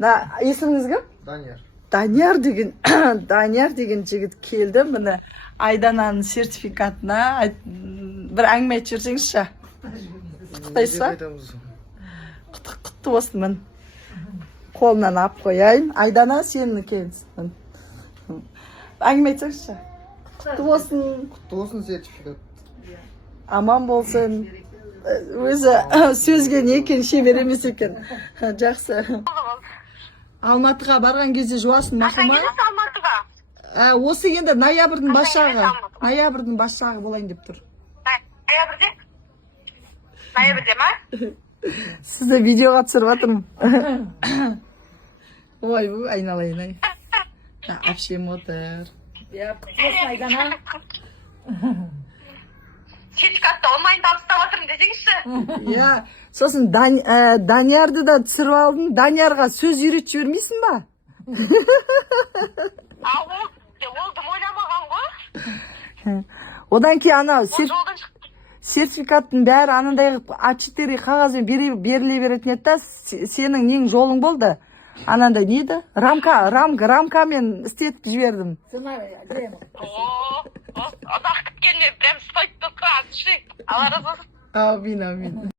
Есіміңіз кім? Данияр деген жігіт келді. Міне Айдананың сертификатына бір әңгіме айтып жіберсеңізші. Құттықтайсыз ба? Құтты болсын. Мін қолынан алып қояйын. Айдана сенің келсін. Әңгіме айтсаңызшы. Құтты болсын. Құтты болсын сертификат. Аман болсын. Өзі сөзге не екен, шебер емес екен. Жақсы. Алматыға барған кезде жуасын мақұл ма? Алматыға? Осы енді ноябрьдің бас жағы болайын деп тұр. Ноябрьде? Ноябрьде ма? Сізді видеоға түсіріп жатырмын. Ой, айналайын ай. Әпшем отыр. Айдана. Сертификатты онлайн табыстап жатырмын десеңізші. Сосын Даниярды да түсіріп алдың. Даниярға сөз үйретіп жібермейсің ба? Ол дым ойламаған ғой. Одан кейін анау сертификаттың бәрі анандай А4 қағазбен беріле беретін еді да, сенің нең жолың болды. Анандай не еді? Рамкамен істетіп жібердім. Ұзақ күткенде прям стоит тұрып қалады. Алла разы болсын. Амин.